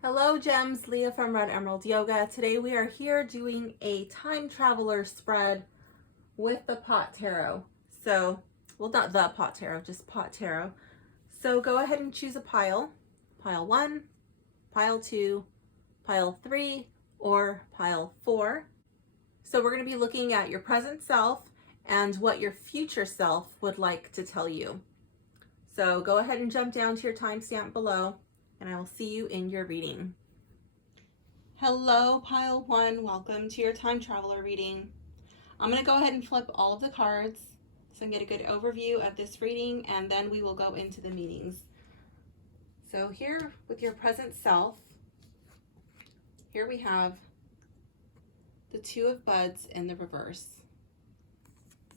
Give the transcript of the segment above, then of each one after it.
Hello Gems, Leah from Red Emerald Yoga. Today we are here doing a time traveler spread with the pot tarot. Well, not the pot tarot, just pot tarot. So go ahead and choose a pile. Pile 1, pile 2, pile 3, or pile 4. So we're going to be looking at your present self and what your future self would like to tell you. So go ahead and jump down to your timestamp below, and I will see you in your reading. Hello, pile 1. Welcome to your time traveler reading. I'm going to go ahead and flip all of the cards so I can get a good overview of this reading, and then we will go into the meanings. So here with your present self, here we have the Two of Buds in the reverse.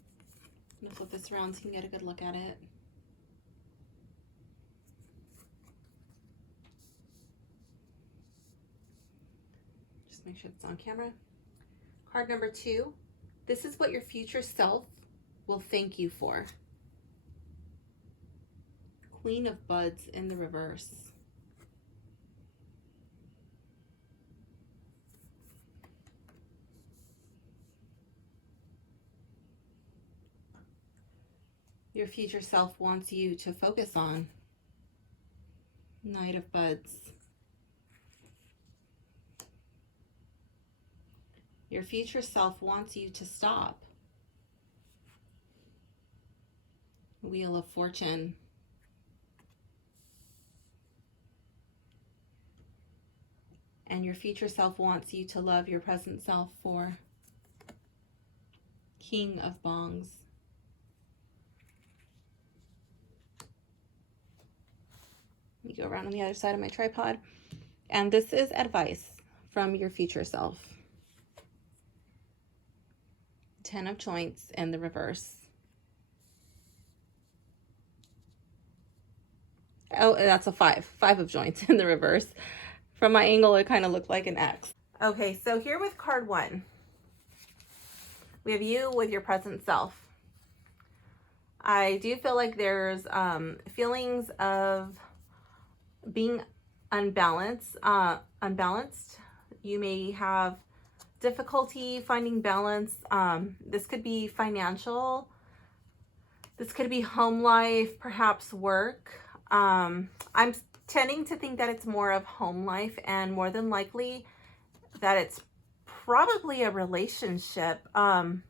I'm going to flip this around so you can get a good look at it. Just make sure it's on camera. Card number 2. This is what your future self will thank you for. Queen of Buds in the reverse. Your future self wants you to focus on. Knight of Buds. Your future self wants you to stop. Wheel of Fortune. And your future self wants you to love your present self for. King of Bongs. Let me go around on the other side of my tripod. And this is advice from your future self. Ten of Joints in the reverse. Oh, that's a 5. 5 of Joints in the reverse. From my angle, it kind of looked like an X. Okay, so here with card 1, we have you with your present self. I do feel like there's feelings of being unbalanced. You may have difficulty finding balance. This could be financial. This could be home life, perhaps work. I'm tending to think that it's more of home life, and more than likely that it's probably a relationship. For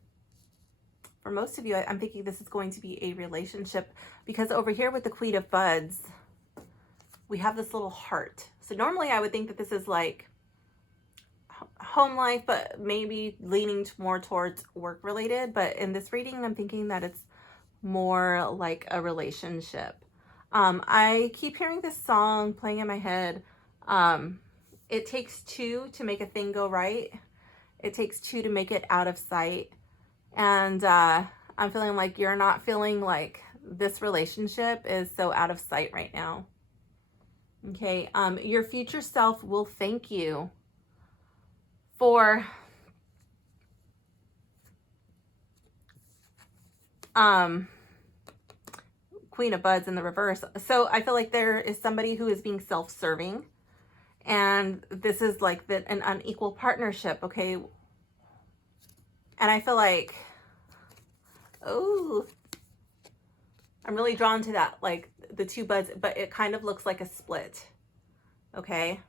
most of you, I'm thinking this is going to be a relationship, because over here with the Queen of Buds, we have this little heart. So normally I would think that this is like home life, but maybe leaning more towards work related. But in this reading, I'm thinking that it's more like a relationship. I keep hearing this song playing in my head. It takes two to make a thing go right. It takes two to make it out of sight. And I'm feeling like you're not feeling like this relationship is so out of sight right now. Okay, your future self will thank you for Queen of Buds in the reverse. So I feel like there is somebody who is being self-serving, and this is like an unequal partnership, okay? And I feel like, oh, I'm really drawn to that, like the two buds, but it kind of looks like a split, okay?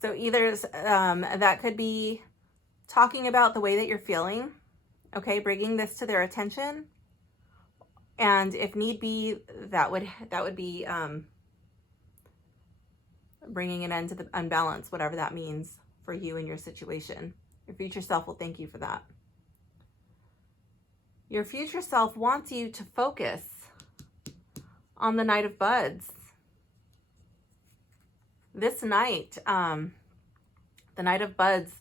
So either that could be talking about the way that you're feeling, okay, bringing this to their attention, and if need be, that would be bringing an end to the unbalance, whatever that means for you and your situation. Your future self will thank you for that. Your future self wants you to focus on the Knight of Buds. This night, the Knight of Buds,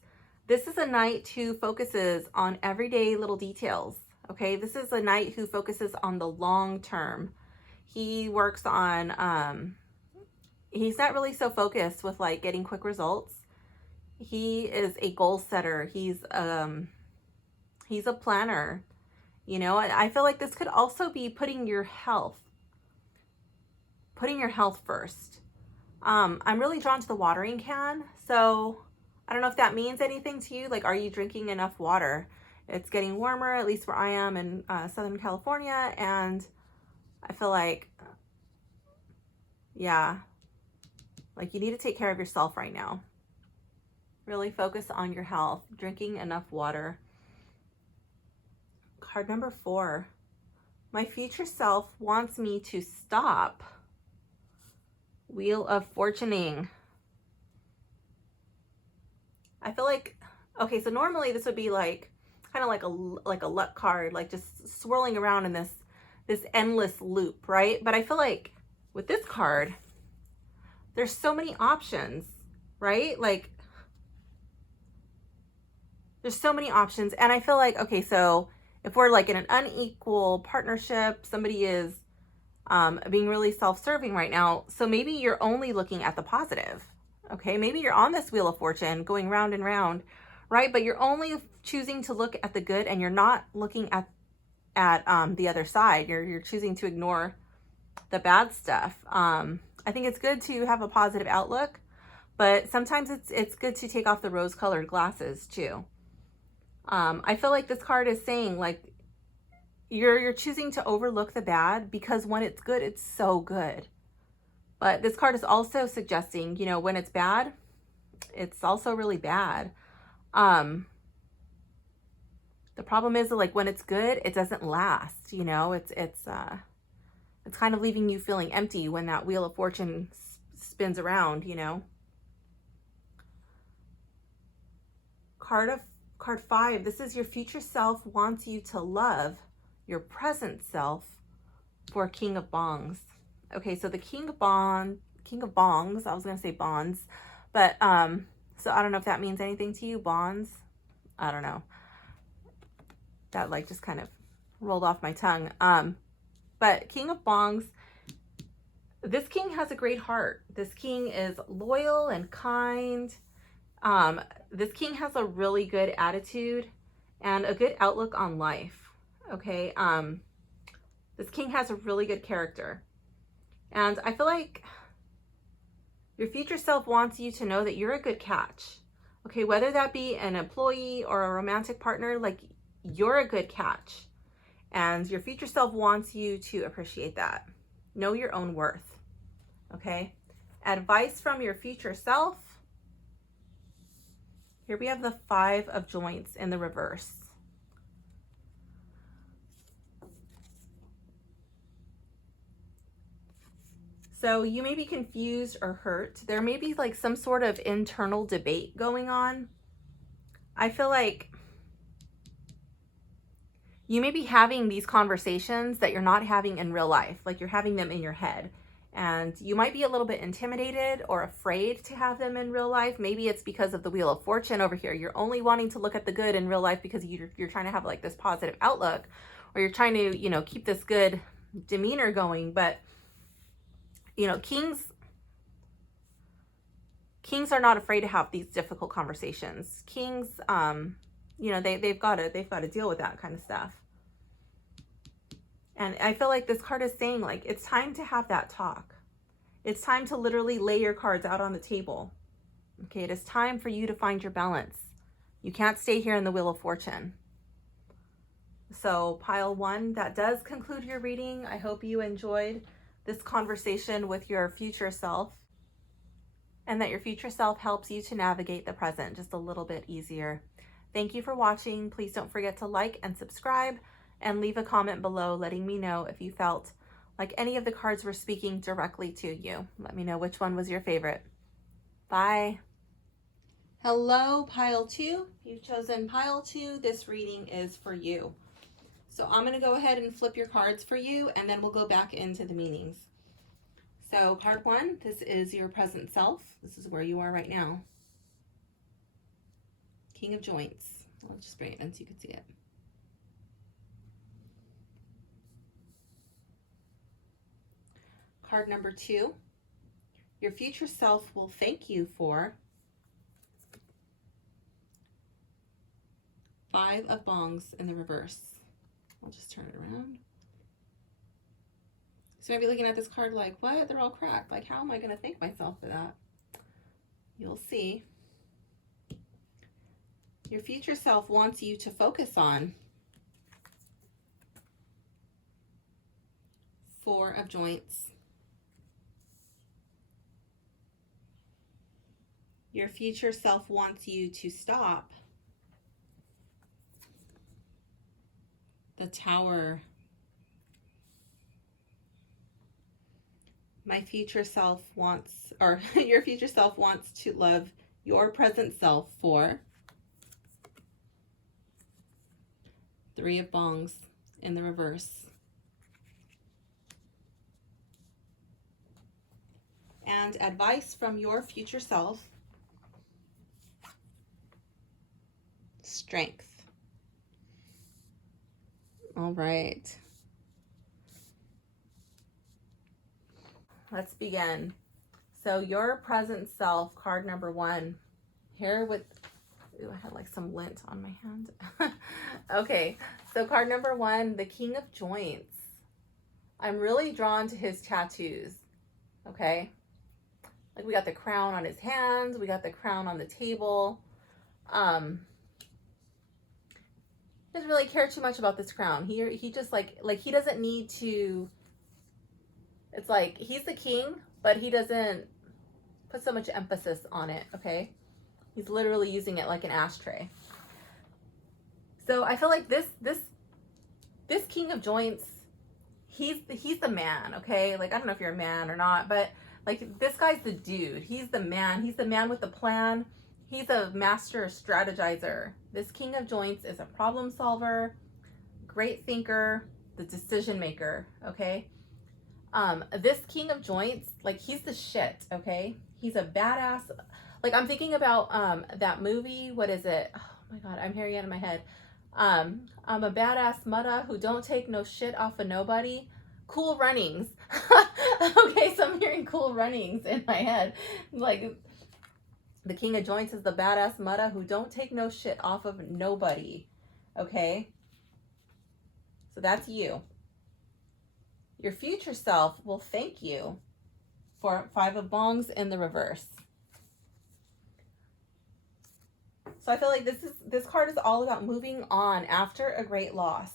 this is a knight who focuses on everyday little details, okay? This is a knight who focuses on the long term. He works on, he's not really so focused with like getting quick results. He is a goal setter. He's a planner. You know, I feel like this could also be putting your health first. I'm really drawn to the watering can. So I don't know if that means anything to you. Like, are you drinking enough water? It's getting warmer, at least where I am in Southern California. And I feel like, yeah, like you need to take care of yourself right now. Really focus on your health, drinking enough water. Card number 4. My future self wants me to stop. Wheel of Fortuning. I feel like, okay, so normally this would be like kind of like a luck card, like just swirling around in this endless loop, right? But I feel like with this card, there's so many options, right? Like there's so many options. And I feel like, okay, so if we're like in an unequal partnership, somebody is being really self-serving right now. So maybe you're only looking at the positive. Okay, maybe you're on this Wheel of Fortune going round and round, right? But you're only choosing to look at the good and you're not looking at the other side. You're choosing to ignore the bad stuff. I think it's good to have a positive outlook, but sometimes it's good to take off the rose-colored glasses too. I feel like this card is saying like you're choosing to overlook the bad because when it's good, it's so good. But this card is also suggesting, you know, when it's bad, it's also really bad. The problem is that, like, when it's good, it doesn't last, you know, it's kind of leaving you feeling empty when that Wheel of Fortune spins around, you know. Card 5, this is your future self wants you to love your present self for King of Bongs. Okay, so the King of Bongs, I was going to say bonds, but so I don't know if that means anything to you, bonds. I don't know. That like just kind of rolled off my tongue. But King of Bongs, this king has a great heart. This king is loyal and kind. This king has a really good attitude and a good outlook on life. Okay. This king has a really good character. And I feel like your future self wants you to know that you're a good catch. Okay, whether that be an employee or a romantic partner, like you're a good catch. And your future self wants you to appreciate that. Know your own worth. Okay? Advice from your future self. Here we have the 5 of Joints in the reverse. So you may be confused or hurt. There may be like some sort of internal debate going on. I feel like you may be having these conversations that you're not having in real life, like you're having them in your head. And you might be a little bit intimidated or afraid to have them in real life. Maybe it's because of the Wheel of Fortune over here. You're only wanting to look at the good in real life because you're trying to have like this positive outlook, or you're trying to, you know, keep this good demeanor going. But you know, kings are not afraid to have these difficult conversations. Kings, you know, they've got to deal with that kind of stuff. And I feel like this card is saying like it's time to have that talk. It's time to literally lay your cards out on the table. Okay, it is time for you to find your balance. You can't stay here in the Wheel of Fortune. So pile 1, that does conclude your reading. I hope you enjoyed this conversation with your future self, and that your future self helps you to navigate the present just a little bit easier. Thank you for watching. Please don't forget to like and subscribe and leave a comment below letting me know if you felt like any of the cards were speaking directly to you. Let me know which one was your favorite. Bye. Hello, pile 2. You've chosen pile 2. This reading is for you. So I'm going to go ahead and flip your cards for you, and then we'll go back into the meanings. So card 1, this is your present self. This is where you are right now. King of Joints. I'll just bring it in so you can see it. Card number 2, your future self will thank you for 5 of Bongs in the reverse. I'll just turn it around. So maybe looking at this card like, what? They're all cracked. Like, how am I going to thank myself for that? You'll see. Your future self wants you to focus on 4 of joints. Your future self wants you to stop the Tower. My future self wants, or your future self wants to love your present self for 3 of bongs in the reverse. And advice from your future self, strength. All right. Let's begin. So your present self, card number 1, here with, ooh, I had like some lint on my hand. Okay, so card number 1, the King of Joints. I'm really drawn to his tattoos, okay? Like we got the crown on his hands, we got the crown on the table. Doesn't really care too much about this crown. He just like he doesn't need to. It's like he's the king, but he doesn't put so much emphasis on it, okay? He's literally using it like an ashtray. So I feel like this King of Joints, he's the man, okay? Like, I don't know if you're a man or not, but like this guy's the dude. He's the man. He's the man with the plan. He's a master strategizer. This King of Joints is a problem solver, great thinker, the decision maker, okay? This King of Joints, like he's the shit, okay? He's a badass. Like I'm thinking about that movie, what is it? Oh my god, I'm hearing it in my head. I'm a badass mutta who don't take no shit off of nobody. Cool Runnings. Okay, so I'm hearing Cool Runnings in my head. Like the King of Joints is the badass mutta who don't take no shit off of nobody. Okay? So that's you. Your future self will thank you for 5 of bongs in the reverse. So I feel like this card is all about moving on after a great loss.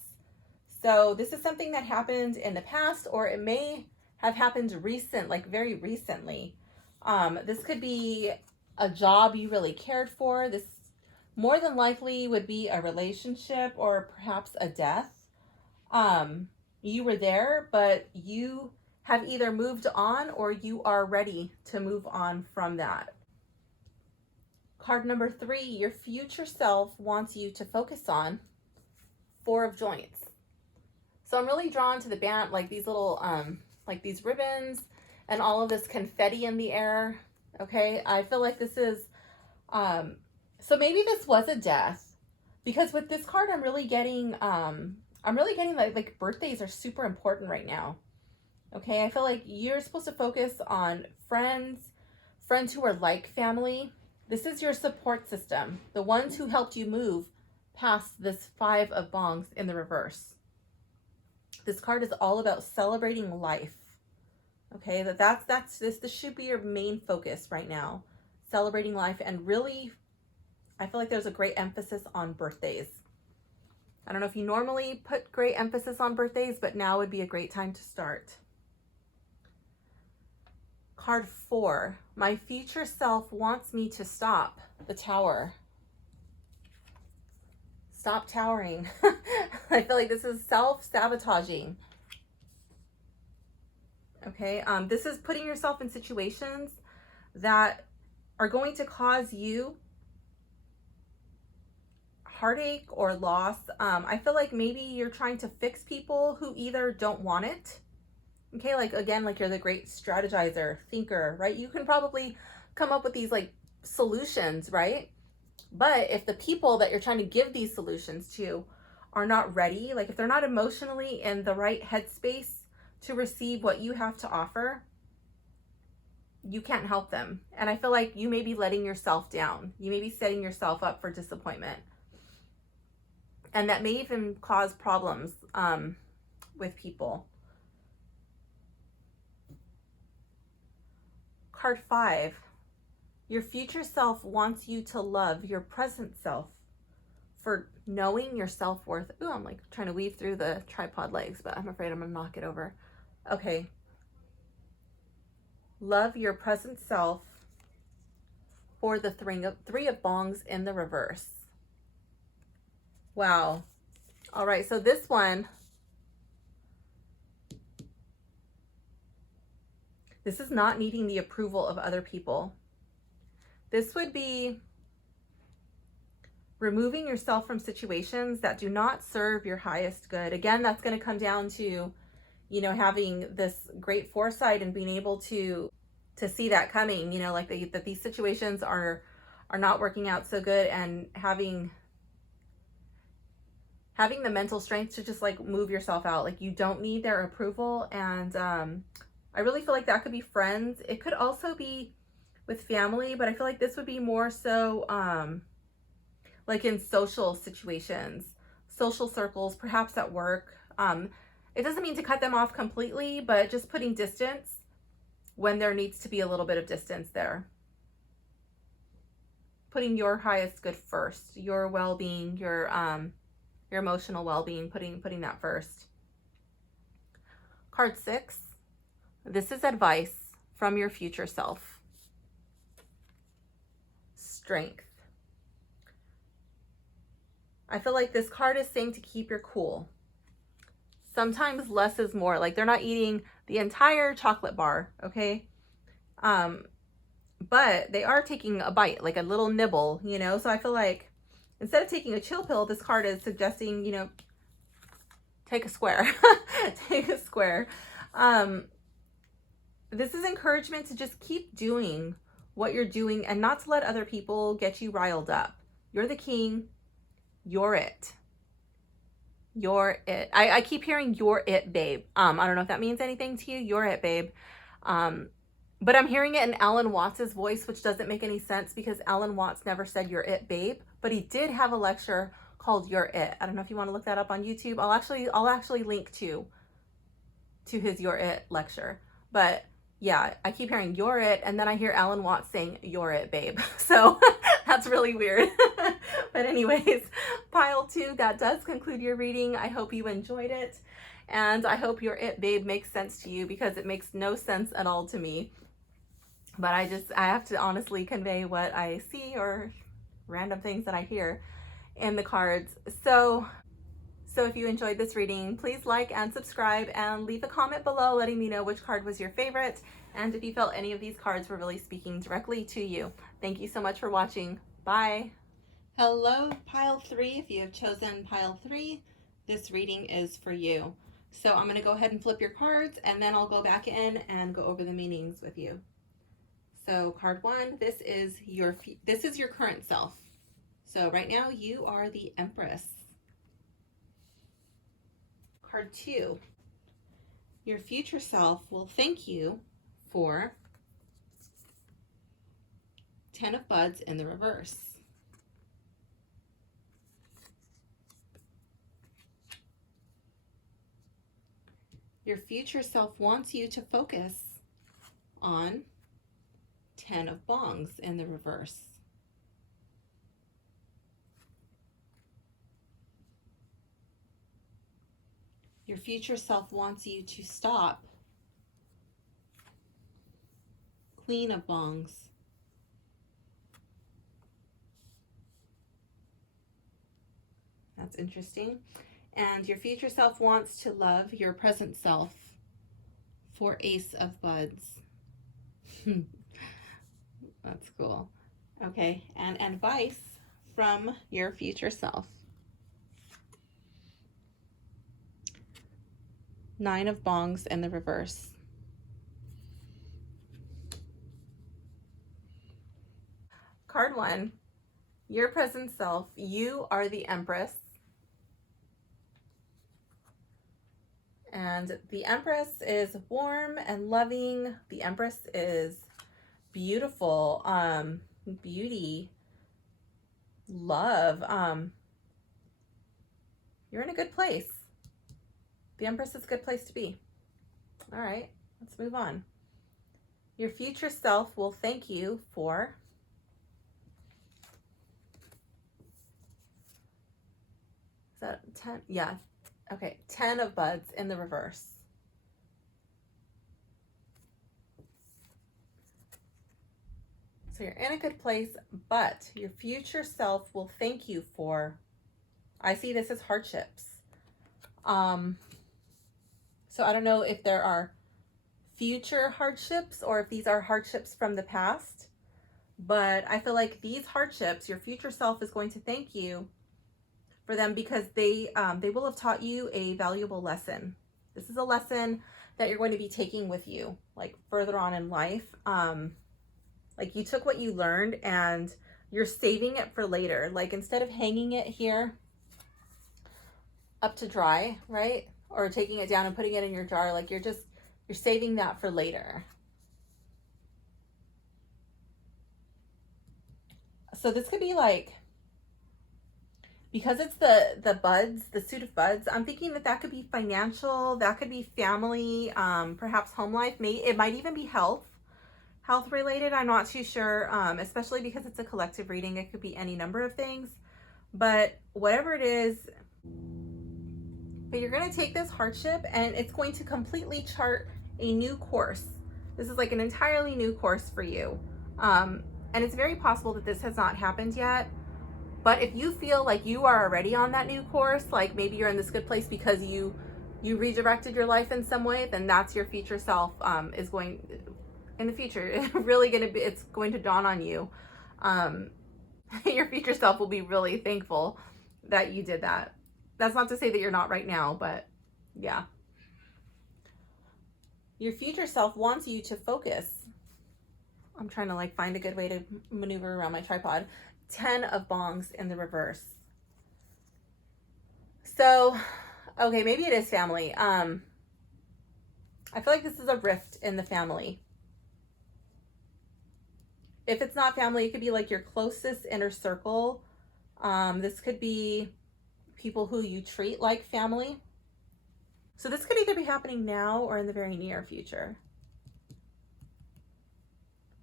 So this is something that happened in the past, or it may have happened very recently. This could be a job you really cared for. This more than likely would be a relationship or perhaps a death. You were there, but you have either moved on or you are ready to move on from that. Card number 3, your future self wants you to focus on 4 of joints. So I'm really drawn to the band, like these little, like these ribbons and all of this confetti in the air. Okay, I feel like this is, so maybe this was a death, because with this card, I'm really getting like birthdays are super important right now. Okay, I feel like you're supposed to focus on friends who are like family. This is your support system, the ones who helped you move past this 5 of bongs in the reverse. This card is all about celebrating life. Okay, this should be your main focus right now. Celebrating life, and really, I feel like there's a great emphasis on birthdays. I don't know if you normally put great emphasis on birthdays, but now would be a great time to start. Card 4, my future self wants me to stop the Tower. Stop towering. I feel like this is self-sabotaging. Okay, this is putting yourself in situations that are going to cause you heartache or loss. I feel like maybe you're trying to fix people who either don't want it. Okay, like again, like you're the great strategizer, thinker, right? You can probably come up with these like solutions, right? But if the people that you're trying to give these solutions to are not ready, like if they're not emotionally in the right headspace to receive what you have to offer, you can't help them. And I feel like you may be letting yourself down. You may be setting yourself up for disappointment. And that may even cause problems with people. card 5, your future self wants you to love your present self for knowing your self-worth. Ooh, I'm like trying to weave through the tripod legs, but I'm afraid I'm gonna knock it over. Okay. Love your present self for the three of bongs in the reverse. Wow. All right, so this one, this is not needing the approval of other people. This would be removing yourself from situations that do not serve your highest good. Again, that's going to come down to, you know, having this great foresight and being able to see that coming, you know, like that these situations are not working out so good, and having the mental strength to just like move yourself out. Like, you don't need their approval. And I really feel like that could be friends. It could also be with family, but I feel like this would be more so like in social situations, social circles, perhaps at work. It doesn't mean to cut them off completely, but just putting distance when there needs to be a little bit of distance there. Putting your highest good first, your well-being, your emotional well-being, putting that first. Card 6, this is advice from your future self. Strength. I feel like this card is saying to keep your cool. Sometimes less is more. Like, they're not eating the entire chocolate bar, okay? But they are taking a bite, like a little nibble, you know? So I feel like instead of taking a chill pill, this card is suggesting, you know, take a square. Take a square. This is encouragement to just keep doing what you're doing and not to let other people get you riled up. You're the king. You're it. You're it. I keep hearing you're it, babe. I don't know if that means anything to you. You're it, babe. But I'm hearing it in Alan Watts's voice, which doesn't make any sense because Alan Watts never said you're it, babe, but he did have a lecture called You're It. I don't know if you want to look that up on YouTube. I'll actually link to his You're It lecture. But yeah, I keep hearing you're it, and then I hear Alan Watts saying you're it, babe. So that's really weird. But anyways, pile 2, that does conclude your reading. I hope you enjoyed it, and I hope your it, babe, makes sense to you, because it makes no sense at all to me. But I have to honestly convey what I see or random things that I hear in the cards. So if you enjoyed this reading, please like and subscribe and leave a comment below letting me know which card was your favorite and if you felt any of these cards were really speaking directly to you. Thank you so much for watching. Bye. Hello, pile 3. If you have chosen pile 3, this reading is for you. So I'm going to go ahead and flip your cards, and then I'll go back in and go over the meanings with you. So card 1, this is your current self. So right now you are the Empress. Card 2, your future self will thank you for 10 of Buds in the reverse. Your future self wants you to focus on 10 of Bongs in the reverse. Your future self wants you to stop Queen of Bongs. That's interesting. And your future self wants to love your present self for Ace of Buds. That's cool. Okay, and advice from your future self. 9 of Bongs in the reverse. Card 1, your present self, you are the Empress. And the Empress is warm and loving. The Empress is beautiful, beauty, love. You're in a good place. The Empress is a good place to be. All right, let's move on. Your future self will thank you for, is that 10? Yeah. Okay, 10 of buds in the reverse. So you're in a good place, but your future self will thank you for, I see this as hardships. So I don't know if there are future hardships or if these are hardships from the past, but I feel like these hardships, your future self is going to thank you for them because they will have taught you a valuable lesson. This is a lesson that you're going to be taking with you, like further on in life. Like you took what you learned and you're saving it for later. Like instead of hanging it here up to dry, right? Or taking it down and putting it in your jar, like you're saving that for later. So this could be like, because it's the buds, the suit of buds, I'm thinking that could be financial, that could be family, perhaps home life. It might even be health related. I'm not too sure, especially because it's a collective reading. It could be any number of things, but whatever it is, but you're going to take this hardship and it's going to completely chart a new course. This is like an entirely new course for you. And it's very possible that this has not happened yet. But if you feel like you are already on that new course, like maybe you're in this good place because you redirected your life in some way, then that's your future self is going in the future. Really it's going to dawn on you. Your future self will be really thankful that you did that. That's not to say that you're not right now, but yeah. Your future self wants you to focus. I'm trying to like find a good way to maneuver around my tripod. 10 of bongs in the reverse. So, okay, maybe it is family. I feel like this is a rift in the family. If it's not family, it could be like your closest inner circle. This could be people who you treat like family. So this could either be happening now or in the very near future.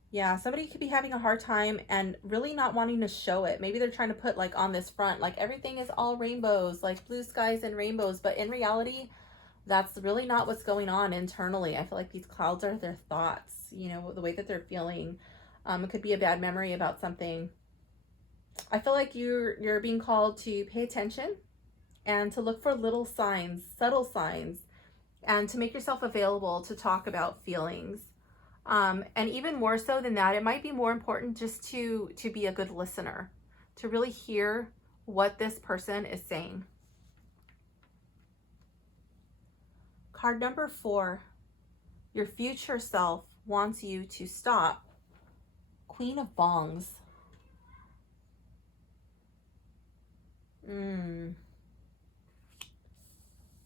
Yeah, somebody could be having a hard time and really not wanting to show it. Maybe they're trying to put like on this front, like everything is all rainbows, like blue skies and rainbows. But in reality, that's really not what's going on internally. I feel like these clouds are their thoughts, you know, the way that they're feeling. It could be a bad memory about something. I feel like you're being called to pay attention and to look for little signs, subtle signs, and to make yourself available to talk about feelings. And even more so than that, it might be more important just to be a good listener, to really hear what this person is saying. Card number 4, your future self wants you to stop. Queen of bongs.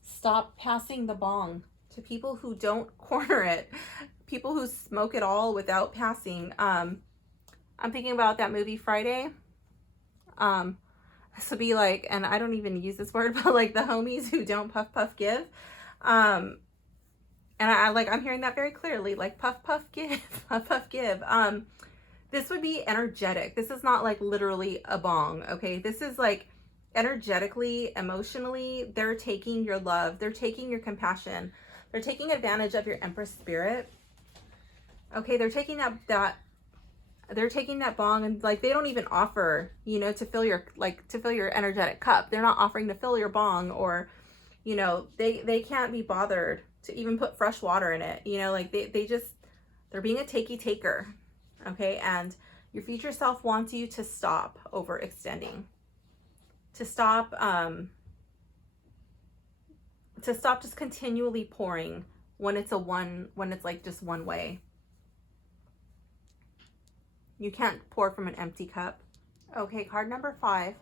Stop passing the bong to people who don't corner it, people who smoke it all without passing. I'm thinking about that movie Friday. This would be like, and I don't even use this word, but like the homies who don't puff puff give. And I'm hearing that very clearly, like puff puff give, puff puff give. This would be energetic. This is not like literally a bong, okay? This is like energetically, emotionally, they're taking your love, they're taking your compassion, they're taking advantage of your Empress spirit. Okay, they're taking they're taking that bong and like they don't even offer, you know, to fill your energetic cup. They're not offering to fill your bong, or, you know, they can't be bothered to even put fresh water in it. You know, like they're being a takey taker. Okay, and your future self wants you to stop overextending, to stop just continually pouring when it's like just one way. You can't pour from an empty cup. Okay, card number 5.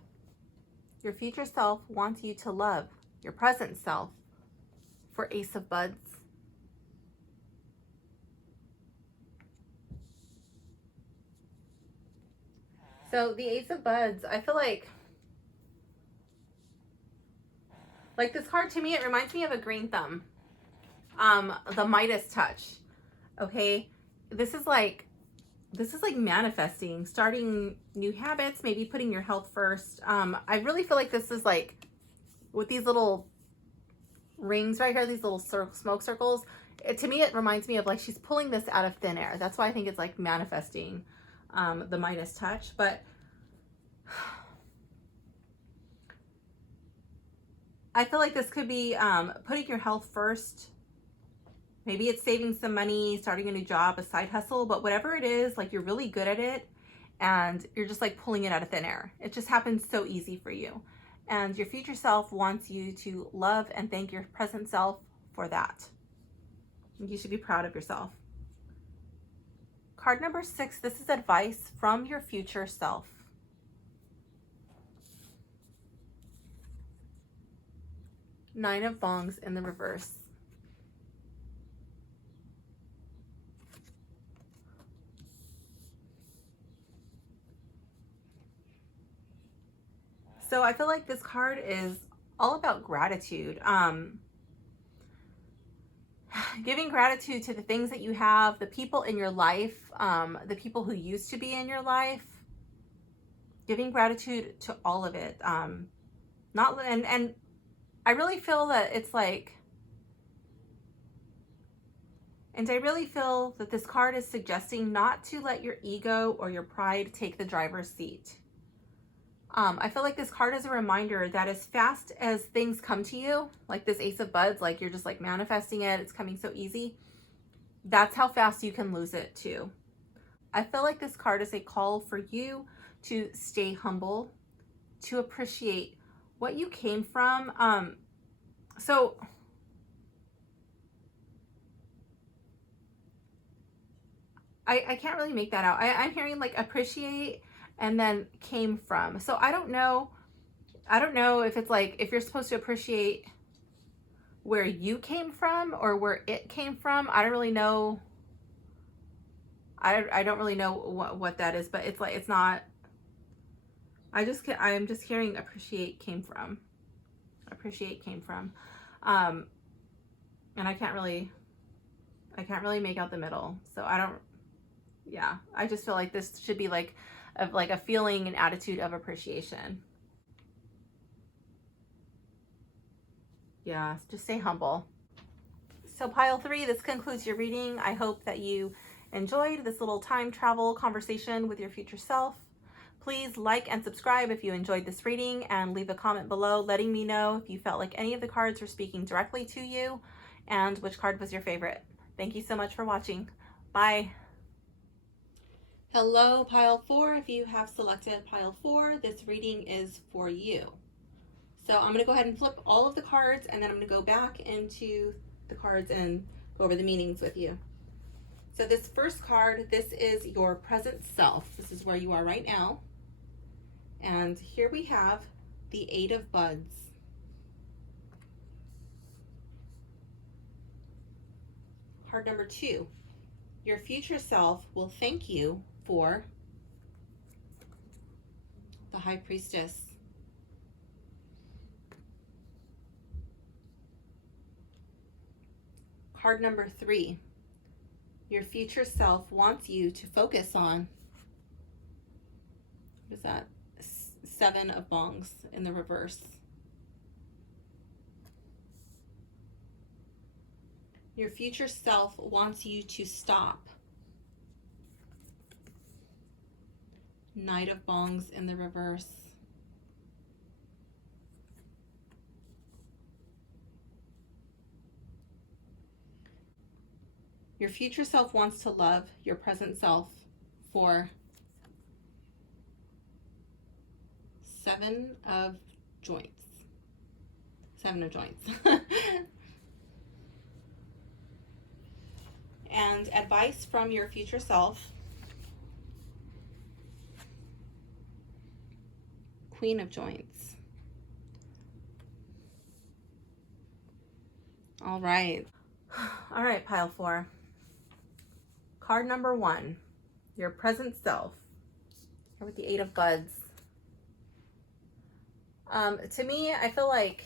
Your future self wants you to love your present self for Ace of Buds. So the Ace of Buds, I feel like this card to me, it reminds me of a green thumb. The Midas touch. Okay. this is like manifesting, starting new habits, maybe putting your health first. I really feel like this is like with these little rings right here, these little smoke circles. To me, it reminds me of like she's pulling this out of thin air. That's why I think it's like manifesting the Midas touch. But I feel like this could be putting your health first. Maybe it's saving some money, starting a new job, a side hustle, but whatever it is, like you're really good at it and you're just like pulling it out of thin air. It just happens so easy for you. And your future self wants you to love and thank your present self for that. You should be proud of yourself. Card number 6, this is advice from your future self. Nine of Wands in the reverse. So I feel like this card is all about gratitude. Giving gratitude to the things that you have, the people in your life, the people who used to be in your life. Giving gratitude to all of it. And I really feel that it's like, and I really feel that this card is suggesting not to let your ego or your pride take the driver's seat. I feel like this card is a reminder that as fast as things come to you, like this Ace of Buds, like you're just like manifesting it, it's coming so easy, that's how fast you can lose it too. I feel like this card is a call for you to stay humble, to appreciate what you came from. So I can't really make that out. I'm hearing like appreciate and then came from. So I don't know if it's like, if you're supposed to appreciate where you came from or where it came from. I don't really know. I don't really know what that is, but it's like, it's not, I'm just hearing appreciate came from. Appreciate came from. And I can't really make out the middle. So I just feel like this should be like a feeling and attitude of appreciation. Yeah, just stay humble. So pile 3, this concludes your reading. I hope that you enjoyed this little time travel conversation with your future self. Please like and subscribe if you enjoyed this reading, and leave a comment below letting me know if you felt like any of the cards were speaking directly to you and which card was your favorite. Thank you so much for watching. Bye. Hello, pile 4. If you have selected pile 4, this reading is for you. So I'm going to go ahead and flip all of the cards, and then I'm going to go back into the cards and go over the meanings with you. So this first card, this is your present self. This is where you are right now. And here we have the 8 of Buds. Card number 2, your future self will thank you for the High Priestess. Card number 3, your future self wants you to focus on, what is that? 7 of Wands in the reverse. Your future self wants you to stop. Knight of Wands in the reverse. Your future self wants to love your present self for 7 of joints. 7 of joints. And advice from your future self. Queen of joints. All right. All right, pile 4. Card number 1, your present self. Here with the 8 of Buds. To me, I feel like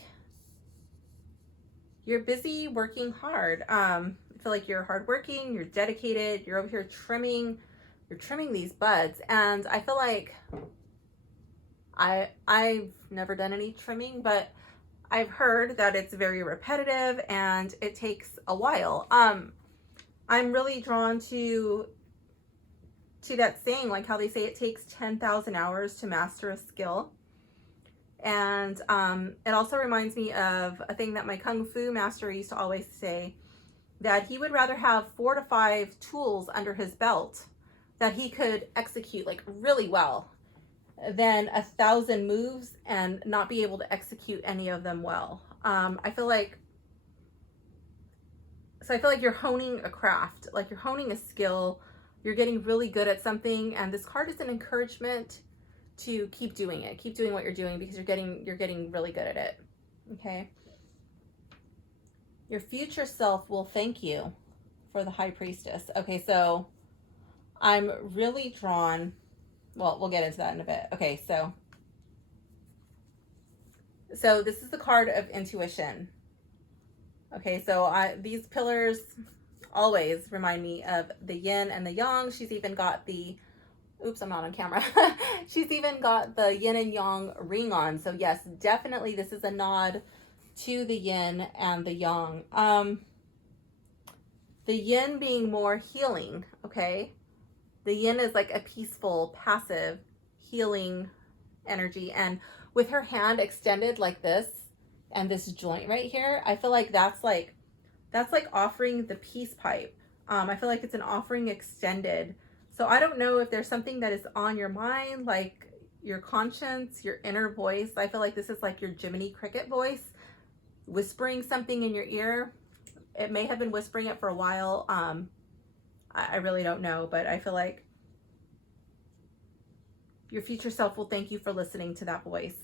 you're busy working hard. I feel feel like you're hardworking, you're dedicated, you're over here trimming, you're trimming these buds. And I feel like I've never done any trimming, but I've heard that it's very repetitive and it takes a while. I'm really drawn to that saying, like how they say it takes 10,000 hours to master a skill. And it also reminds me of a thing that my Kung Fu master used to always say, that he would rather have 4 to 5 tools under his belt that he could execute like really well than 1,000 moves and not be able to execute any of them well. I feel like you're honing a craft, like you're honing a skill, you're getting really good at something, and this card is an encouragement to keep doing it, keep doing what you're doing, because you're getting really good at it. Okay. Your future self will thank you for the High Priestess. Okay, so I'm really drawn, well, we'll get into that in a bit. Okay, so this is the card of intuition. Okay, so these pillars always remind me of the yin and the yang. She's even got the, oops, I'm not on camera. She's even got the yin and yang ring on. So yes, definitely this is a nod to the yin and the yang. The yin being more healing, okay? The yin is like a peaceful, passive, healing energy. And with her hand extended like this and this joint right here, I feel like that's like offering the peace pipe. I feel like it's an offering extended. So I don't know if there's something that is on your mind, like your conscience, your inner voice. I feel like this is like your Jiminy Cricket voice whispering something in your ear. It may have been whispering it for a while. I really don't know, but I feel like your future self will thank you for listening to that voice.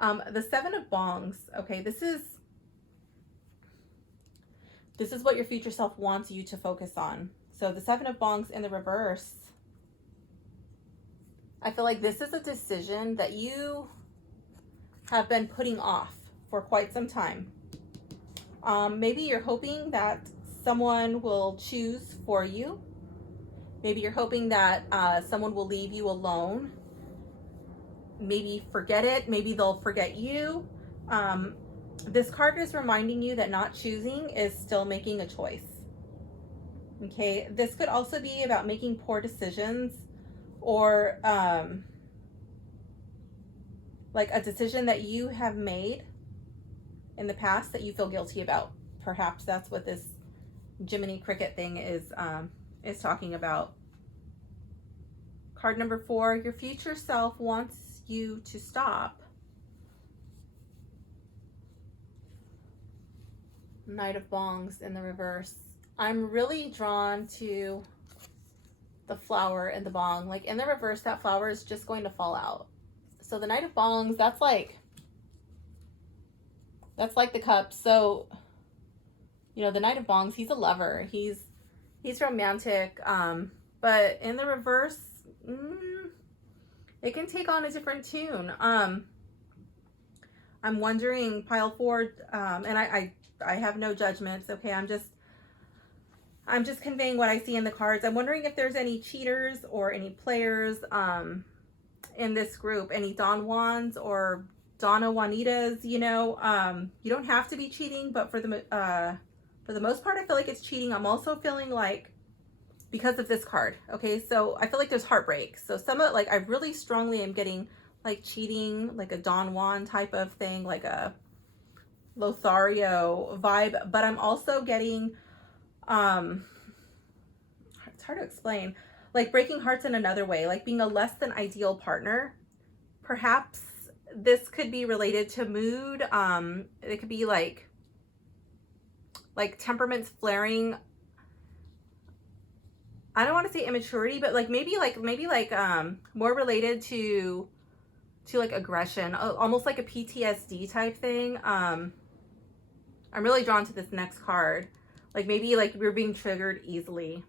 The 7 of Bongs, okay, this is what your future self wants you to focus on. So the 7 of Bongs in the reverse, I feel like this is a decision that you have been putting off for quite some time. Maybe you're hoping that someone will choose for you. Maybe you're hoping that someone will leave you alone. Maybe forget it. Maybe they'll forget you. This card is reminding you that not choosing is still making a choice. Okay, this could also be about making poor decisions, or like a decision that you have made in the past that you feel guilty about. Perhaps that's what this Jiminy Cricket thing is talking about. Card number 4, your future self wants you to stop. Knight of Bongs in the reverse. I'm really drawn to the flower in the bong. Like in the reverse, that flower is just going to fall out. So the Knight of Bongs, that's like the cup. So, you know, the Knight of Bongs, he's a lover. He's romantic. But in the reverse, it can take on a different tune. I'm wondering, pile 4, and I have no judgments. Okay, I'm just conveying what I see in the cards. I'm wondering if there's any cheaters or any players in this group, any Don Juans or Donna Juanitas. You know, you don't have to be cheating, but for the most part, I feel like it's cheating. I'm also feeling like, because of this card, okay, so I feel like there's heartbreak. So some of, like, I really strongly am getting like cheating, like a Don Juan type of thing, like a Lothario vibe, but I'm also getting, it's hard to explain, like breaking hearts in another way, like being a less than ideal partner. Perhaps this could be related to mood. It could be like temperaments flaring. I don't want to say immaturity, but maybe more related to like aggression, almost like a PTSD type thing. I'm really drawn to this next card. Like maybe like we're being triggered easily,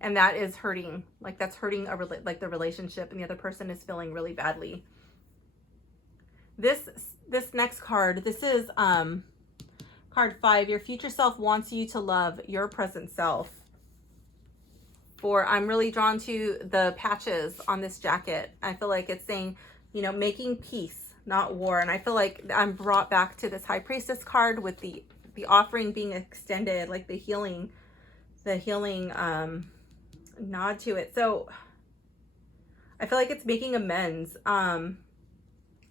and that is hurting. Like that's hurting the relationship, and the other person is feeling really badly. This next card, this is Card 5, your future self wants you to love your present self. 4, I'm really drawn to the patches on this jacket. I feel like it's saying, you know, making peace, not war. And I feel like I'm brought back to this High Priestess card with the offering being extended, like the healing nod to it. So I feel like it's making amends.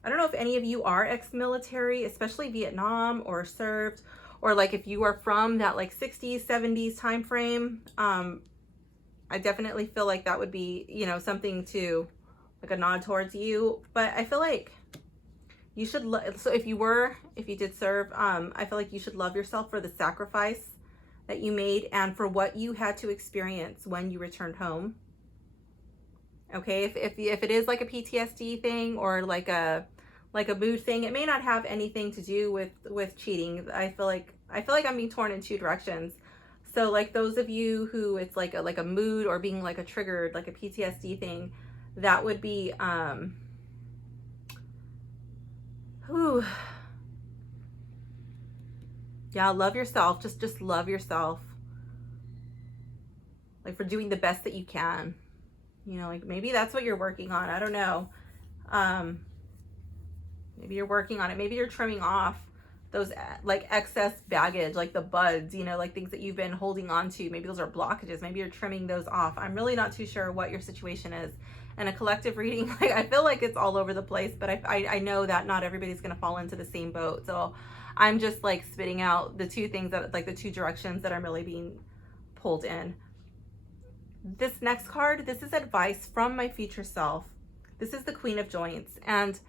I don't know if any of you are ex-military, especially Vietnam or served, or like if you are from that like 60s, 70s time frame. I definitely feel like that would be, you know, something to like a nod towards you. But I feel like you should, so if you did serve, I feel like you should love yourself for the sacrifice that you made and for what you had to experience when you returned home. Okay, if it is like a PTSD thing or like a mood thing, it may not have anything to do with cheating. I feel like I'm being torn in 2 directions. So like those of you who it's like a mood or being like a triggered, like a PTSD thing, that would be yeah, love yourself. Just love yourself. Like for doing the best that you can. You know, like maybe that's what you're working on. I don't know. Maybe you're working on it. Maybe you're trimming off those like excess baggage, like the buds, you know, like things that you've been holding on to. Maybe those are blockages. Maybe you're trimming those off. I'm really not too sure what your situation is. And a collective reading, like I feel like it's all over the place, but I know that not everybody's going to fall into the same boat. So I'm just like spitting out the 2 things that, like the 2 directions that I'm really being pulled in. This next card, this is advice from my future self. This is the Queen of Joints. And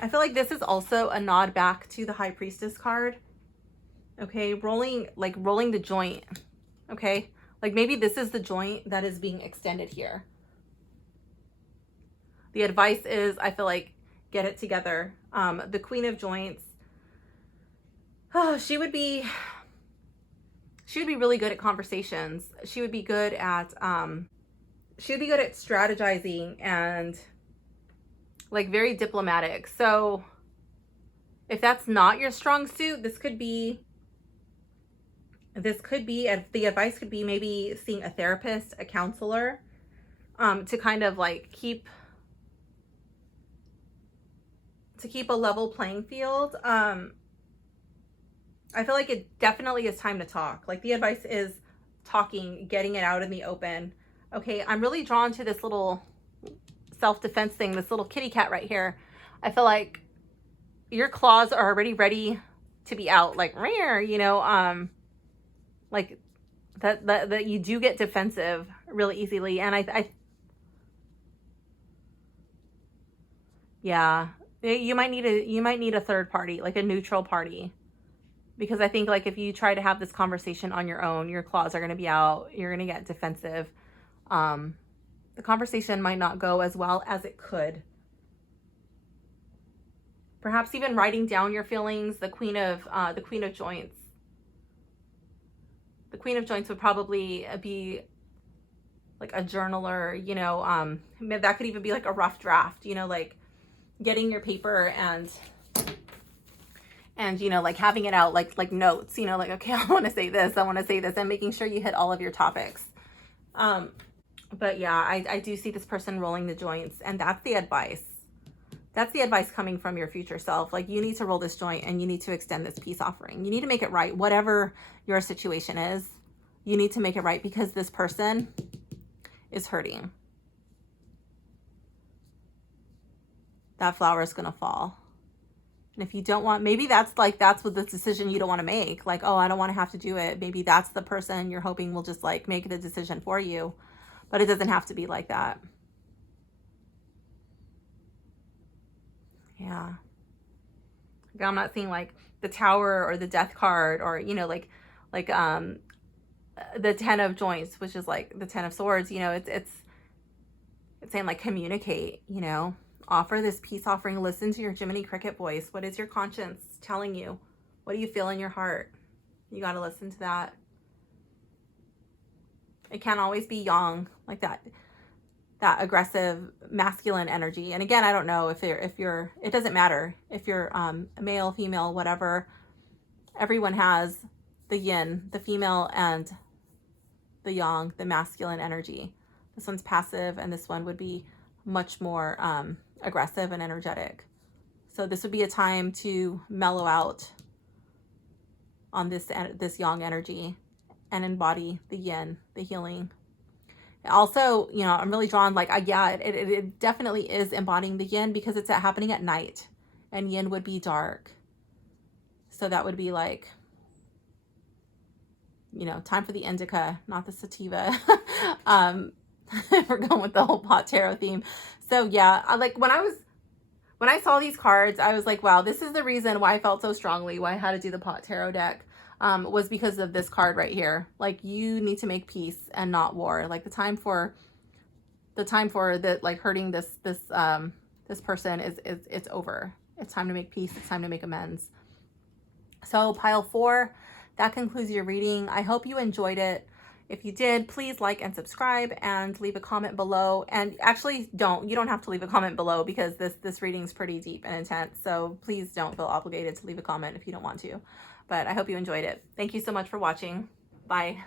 I feel like this is also a nod back to the High Priestess card. Okay, rolling the joint. Okay, like maybe this is the joint that is being extended here. The advice is, I feel like, get it together. The Queen of Joints, she would be really good at conversations. She would be good at strategizing and like very diplomatic. So if that's not your strong suit, the advice could be maybe seeing a therapist, a counselor, to kind of like keep a level playing field. I feel like it definitely is time to talk. Like the advice is talking, getting it out in the open. Okay, I'm really drawn to this little self-defense thing, this little kitty cat right here. I feel like your claws are already ready to be out, like rare, you know, like that you do get defensive really easily. And yeah, you might need a third party, like a neutral party. Because I think like if you try to have this conversation on your own, your claws are going to be out. You're going to get defensive. The conversation might not go as well as it could. Perhaps even writing down your feelings. The Queen of Joints. The Queen of Joints would probably be like a journaler. You know, that could even be like a rough draft. You know, like getting your paper and you know, like having it out like notes, you know, like, okay, I want to say this, and making sure you hit all of your topics. But yeah, I do see this person rolling the joints, and that's the advice. That's the advice coming from your future self. Like, you need to roll this joint and you need to extend this peace offering. You need to make it right. Whatever your situation is, you need to make it right because this person is hurting. That flower is going to fall. And if you don't want, maybe that's what the decision you don't want to make. Like, oh, I don't want to have to do it. Maybe that's the person you're hoping will just like make the decision for you. But it doesn't have to be like that. Yeah. I'm not seeing like the Tower or the Death card, or, you know, like the Ten of Joints, which is like the Ten of Swords. You know, it's saying like communicate, you know. Offer this peace offering. Listen to your Jiminy Cricket voice. What is your conscience telling you? What do you feel in your heart? You got to listen to that. It can't always be yang, like that aggressive masculine energy. And again, I don't know if you're it doesn't matter if you're male, female, whatever. everyone has the yin, the female, and the yang, the masculine energy. This one's passive, and this one would be much more aggressive and energetic. So this would be a time to mellow out on this yang energy and embody the yin, the healing. Also, you know, I'm really drawn, like, yeah, it definitely is embodying the yin because it's happening at night, and yin would be dark. So that would be like, you know, time for the indica, not the sativa. We're going with the whole pot tarot theme. So yeah, when I saw these cards, I was like, wow, this is the reason why I felt so strongly why I had to do the pot tarot deck, was because of this card right here. Like, you need to make peace and not war. Like, the time for the like hurting this person is it's over. It's time to make peace. It's time to make amends. So pile 4, that concludes your reading. I hope you enjoyed it. If you did, please like and subscribe and leave a comment below. And actually, you don't have to leave a comment below because this reading is pretty deep and intense. So please don't feel obligated to leave a comment if you don't want to. But I hope you enjoyed it. Thank you so much for watching. Bye.